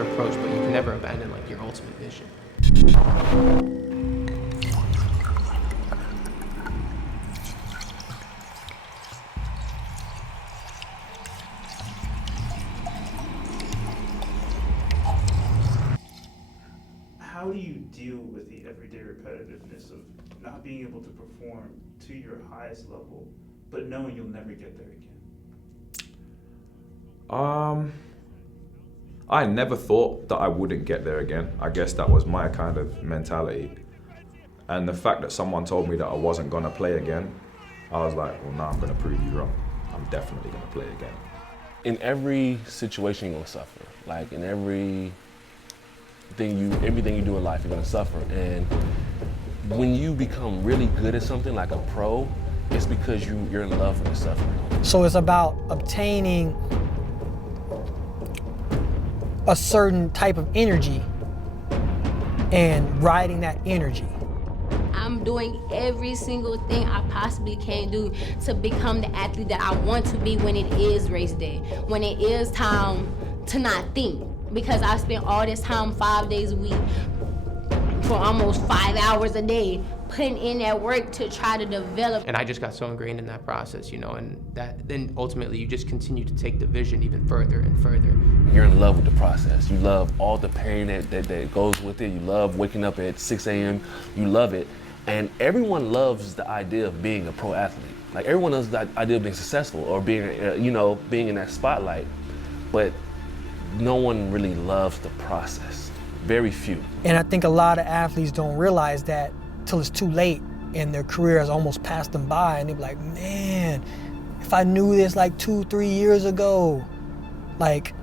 your approach, but you can never abandon like your ultimate vision. How do you deal with the everyday repetitiveness of not being able to perform to your highest level, but knowing you'll never get there again? I never thought that I wouldn't get there again. I guess that was my kind of mentality. And the fact that someone told me that I wasn't gonna play again, I was like, well, now I'm gonna prove you wrong. I'm definitely gonna play again. In every situation, you're gonna suffer. Like in everything you do in life, you're gonna suffer. And when you become really good at something like a pro, it's because you're in love with the suffering. So it's about obtaining a certain type of energy and riding that energy. I'm doing every single thing I possibly can do to become the athlete that I want to be when it is race day, when it is time to not think. Because I spent all this time 5 days a week for almost 5 hours a day putting in that work to try to develop. And I just got so ingrained in that process, you know, and that then ultimately you just continue to take the vision even further and further. You're in love with the process. You love all the pain that goes with it. You love waking up at 6 a.m. You love it. And everyone loves the idea of being a pro athlete. Like everyone loves the idea of being successful or being, being in that spotlight. But no one really loves the process. Very few. And I think a lot of athletes don't realize that till it's too late and their career has almost passed them by, and they're like, man, if I knew this like 2-3 years ago, like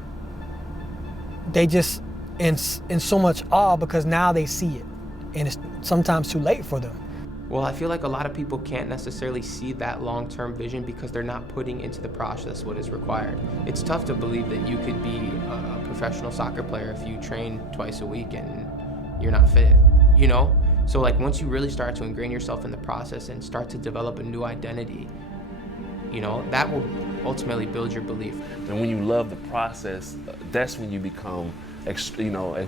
they just in so much awe because now they see it, and it's sometimes too late for them. Well, I feel like a lot of people can't necessarily see that long-term vision because they're not putting into the process what is required. It's tough to believe that you could be a professional soccer player if you train twice a week and you're not fit, you know? So like once you really start to ingrain yourself in the process and start to develop a new identity, you know, that will ultimately build your belief. And when you love the process, that's when you become exceptional at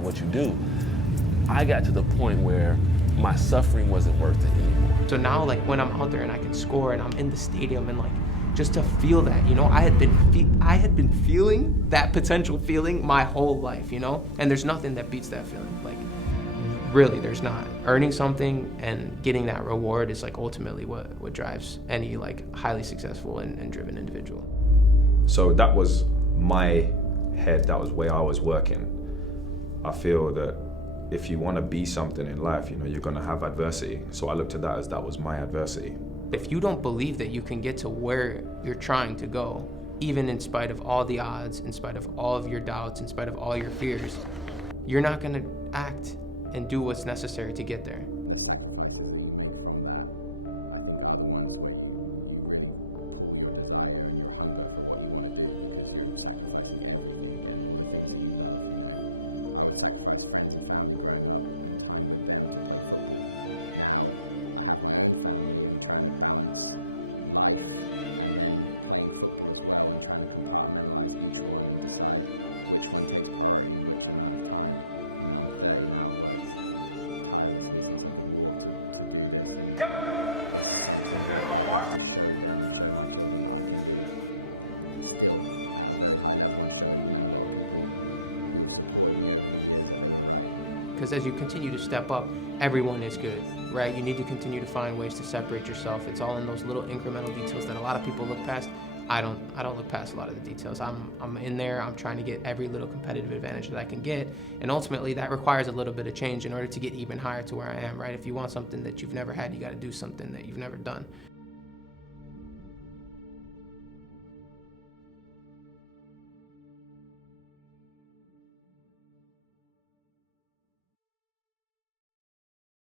what you do. I got to the point where my suffering wasn't worth it anymore. So now, like when I'm out there and I can score and I'm in the stadium and like just to feel that, you know, I had been feeling that potential feeling my whole life, you know, and there's nothing that beats that feeling. Like, really, there's not. Earning something and getting that reward is like ultimately what drives any like highly successful and driven individual. So that was my head, that was where I was working. I feel that if you want to be something in life, you know, you're going to have adversity. So I looked at that as that was my adversity. If you don't believe that you can get to where you're trying to go, even in spite of all the odds, in spite of all of your doubts, in spite of all your fears, you're not going to act and do what's necessary to get there. Because as you continue to step up, everyone is good, right? You need to continue to find ways to separate yourself. It's all in those little incremental details that a lot of people look past. I don't look past a lot of the details. I'm in there, I'm trying to get every little competitive advantage that I can get. And ultimately that requires a little bit of change in order to get even higher to where I am, right? If you want something that you've never had, you gotta do something that you've never done.